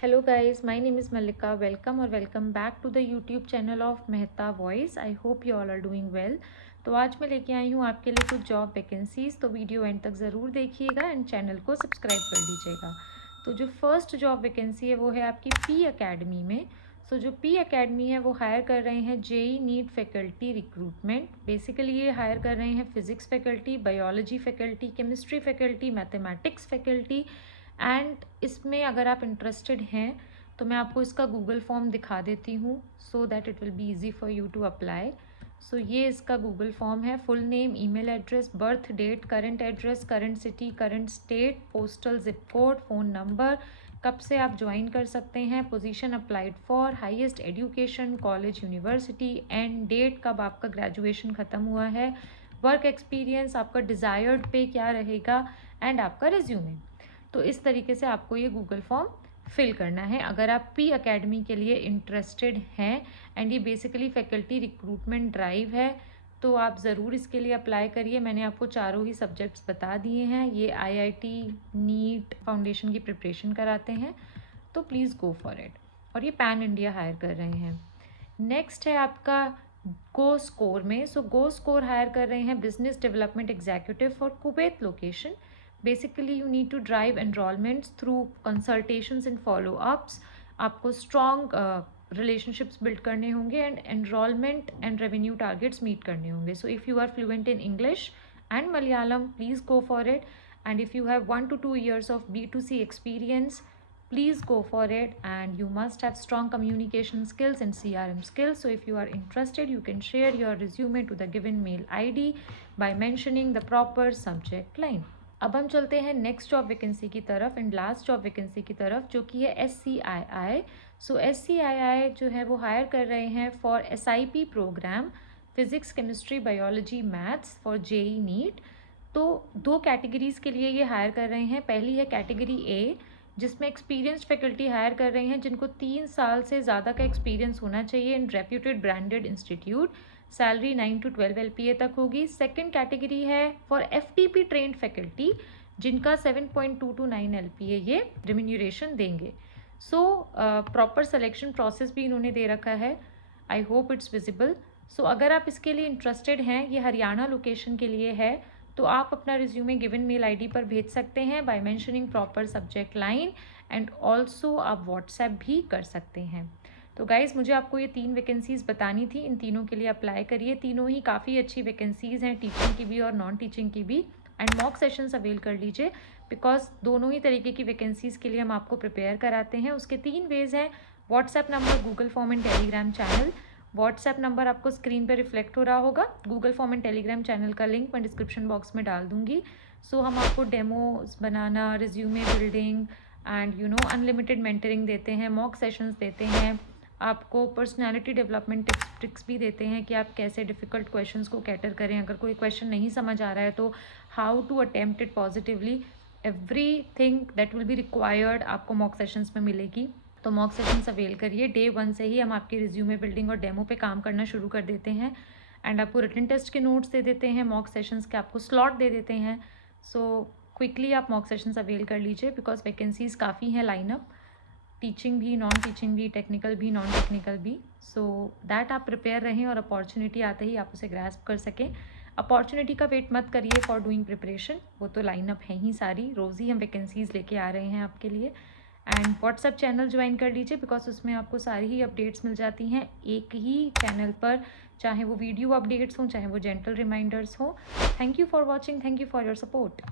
Hello guys, my name is Malika. Welcome or welcome back to the YouTube channel of Mehta Voice. I hope you all are doing well. तो आज मैं लेके आई हूँ आपके लिए कुछ जॉब वैकेंसीज, तो वीडियो एंड तक ज़रूर देखिएगा एंड चैनल को सब्सक्राइब कर लीजिएगा। तो जो फर्स्ट जॉब वैकेंसी है वो है आपकी पी अकेडमी में। सो जो पी अकेडमी है वो हायर कर रहे हैं JEE NEET faculty recruitment. Basically ये हायर कर रहे हैं physics faculty, biology faculty, chemistry faculty, mathematics faculty. And इसमें अगर आप इंटरेस्टेड हैं तो मैं आपको इसका गूगल फॉर्म दिखा देती हूँ so that it will be easy for you to apply. So ये इसका गूगल फॉर्म है। Full name, email address, birth date, current address, current city, current state, postal zip code, phone number, कब से आप join कर सकते हैं, position applied for, highest education, college, university, end date कब आपका ग्रेजुएशन ख़त्म हुआ है, वर्क एक्सपीरियंस, आपका डिज़ायर्ड पे क्या रहेगा, एंड आपका रिज्यूमे। तो इस तरीके से आपको ये गूगल फॉर्म फिल करना है अगर आप पी अकेडमी के लिए इंटरेस्टेड हैं। एंड ये बेसिकली फैकल्टी रिक्रूटमेंट ड्राइव है, तो आप ज़रूर इसके लिए अप्लाई करिए। मैंने आपको चारों ही सब्जेक्ट्स बता दिए हैं। ये आईआईटी नीट फाउंडेशन की प्रिपरेशन कराते हैं, तो प्लीज़ गो फॉर इट। और ये पैन इंडिया हायर कर रहे हैं। नेक्स्ट है आपका गो स्कोर में। सो गो स्कोर हायर कर रहे हैं business development executive for Kuwait location. Basically you need to drive enrollments through consultations and follow ups. आपको स्ट्रॉन्ग रिलेशनशिप्स बिल्ड करने होंगे and enrollment and revenue targets meet करने होंगे। So if you are fluent in English and Malayalam, please go for it. And if you have 1 to 2 years of B2C experience, please go for it. And you must have strong communication skills and CRM skills. So if you are interested, you can share your resume to the given mail ID by mentioning the proper subject line. अब हम चलते हैं next job vacancy की तरफ and last job vacancy की तरफ, जो कि है SCII। सो SCII जो है वो हायर कर रहे हैं for SIP program, physics, chemistry, biology, maths for JEE NEET. तो 2 कैटेगरीज़ के लिए ये हायर कर रहे हैं। पहली है कैटेगरी ए, जिसमें एक्सपीरियंस्ड फैकल्टी हायर कर रहे हैं जिनको 3 साल से ज़्यादा का एक्सपीरियंस होना चाहिए in reputed branded institute. Salary 9 to 12 LPA तक होगी। सेकंड कैटेगरी है फॉर FTP ट्रेंड फैकल्टी, जिनका 7.2 to 9 LPA ये रिम्यूनरेशन देंगे। सो प्रॉपर सिलेक्शन प्रोसेस भी इन्होंने दे रखा है। I hope it's visible. So अगर आप इसके लिए इंटरेस्टेड हैं, ये हरियाणा लोकेशन के लिए है, तो आप अपना रिज्यूमे गिवन मेल आईडी पर भेज सकते हैं by mentioning proper subject line. And also आप व्हाट्सएप भी कर सकते हैं। तो गाइज़, मुझे आपको ये 3 वैकेंसीज़ बतानी थी। इन तीनों के लिए अप्लाई करिए। तीनों ही काफ़ी अच्छी वैकेंसीज़ हैं, टीचिंग की भी और नॉन टीचिंग की भी। एंड मॉक सेशंस अवेल कर लीजिए, बिकॉज दोनों ही तरीके की वैकेंसीज़ के लिए हम आपको प्रिपेयर कराते हैं। उसके 3 वेज़ हैं: WhatsApp number, Google form and Telegram channel. WhatsApp number आपको स्क्रीन पे रिफ्लेक्ट हो रहा होगा। Google form and Telegram channel का लिंक मैं डिस्क्रिप्शन बॉक्स में डाल दूंगी। सो हम आपको demos banana, resume building and unlimited mentoring देते हैं, मॉक सेशंस देते हैं, आपको पर्सनालिटी डेवलपमेंट ट्रिक्स भी देते हैं कि आप कैसे डिफ़िकल्ट क्वेश्चंस को कैटर करें। अगर कोई क्वेश्चन नहीं समझ आ रहा है तो how to attempt it positively. Everything that will be required आपको मॉक सेशंस में मिलेगी। तो मॉक सेशंस अवेल करिए। डे 1 से ही हम आपकी रिज्यूमे बिल्डिंग और डेमो पे काम करना शुरू कर देते हैं। एंड आपको रिटन टेस्ट के नोट्स दे देते हैं, मॉक सेशंस के आपको स्लॉट दे देते हैं। सो क्विकली आप मॉक सेशंस अवेल कर लीजिए, बिकॉज वैकेंसीज़ काफ़ी हैं लाइनअप, टीचिंग भी, नॉन टीचिंग भी, टेक्निकल भी, नॉन टेक्निकल भी। सो दैट आप प्रिपेयर रहें और अपॉर्चुनिटी आते ही आप उसे ग्रैस्प कर सकें। अपॉर्चुनिटी का वेट मत करिए फॉर डूइंग प्रिपरेशन, वो तो लाइनअप है ही सारी, रोज़ ही हम वैकेंसीज़ लेके आ रहे हैं आपके लिए। एंड व्हाट्सएप चैनल ज्वाइन कर लीजिए, बिकॉज उसमें आपको सारी ही अपडेट्स मिल जाती हैं एक ही चैनल पर, चाहे वो वीडियो अपडेट्स हों, चाहे वो जेंटल रिमाइंडर्स हों। Thank you for watching, thank you for your support.